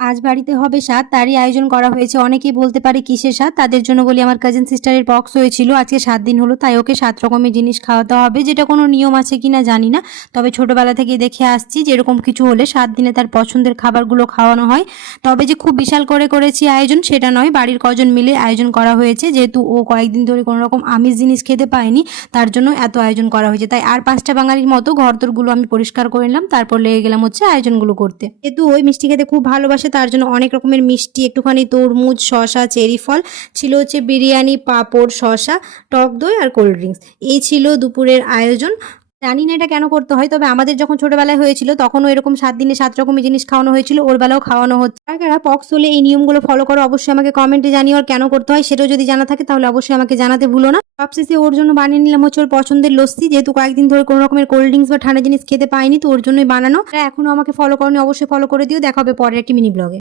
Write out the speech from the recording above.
আজ বাড়িতে হবে স্বাদ, তারই আয়োজন করা হয়েছে। অনেকেই বলতে পারে কিসের স্বাদ? তাদের জন্য বলি, আমার কাজিন সিস্টারের পক্স হয়েছিল। আজকে ৭ দিন হলো, তাই ওকে ৭ রকমের জিনিস খাওয়াতে হবে। যেটা কোনো নিয়ম আছে কিনা জানি না। তবে ছোটবেলা থেকেই দেখে আসছি যে এরকম কিছু হলে ৭ দিনে তার পছন্দের খাবারগুলো খাওয়ানো হয়। তবে যে খুব বিশাল করে করেছি আয়োজন সেটা নয়, বাড়ির কজন মিলে আয়োজন করা হয়েছে। যেহেতু ও কয়েকদিন ধরে কোনো রকম আমিষ জিনিস খেতে পায়নি, তার জন্য এত আয়োজন করা হয়েছে। তাই আর ৫টা বাঙালির মতো ঘরদোরগুলো আমি পরিষ্কার করে নিলাম, তারপর লেগে গেলাম হচ্ছে আয়োজনগুলো করতে। যেহেতু ওই মিষ্টি খেতে খুব ভালোবাসে, তার জন্য অনেক রকমের মিষ্টি, একটুখানি তরমুজ, শসা, চেরি ফল ছিল, হচ্ছে বিরিয়ানি, পাঁপড়, শসা, টক দই আর কোল্ড ড্রিঙ্কস। এই ছিল দুপুরের আয়োজন। জানি না এটা কেন করতে হয়, তবে আমাদের যখন ছোটবেলায় হয়েছিল তখনও এরকম ৭ দিনে ৭ রকমের জিনিস খাওয়ানো হয়েছিল, ওর বেলাও খাওয়ানো হচ্ছে। কারা কারা পক্স হলে এই নিয়মগুলো ফলো করো অবশ্যই আমাকে কমেন্টে জানিও, আর কেন করতে হয় সেটাও যদি জানা থাকে তাহলে অবশ্যই আমাকে জানাতে ভুলো না। সবশেষে ওর জন্য বানিয়ে নিলাম হচ্ছে ওর পছন্দের লস্যি, যেহেতু কয়েকদিন ধরে কোনো রকমের কোল্ড ড্রিঙ্কস বা ঠান্ডা জিনিস খেতে পাইনি, তো ওর জন্যই বানানো। এখনো আমাকে ফলো করনি, অবশ্যই ফলো করে দিও। দেখা হবে পরের একটি মিনি ব্লগে।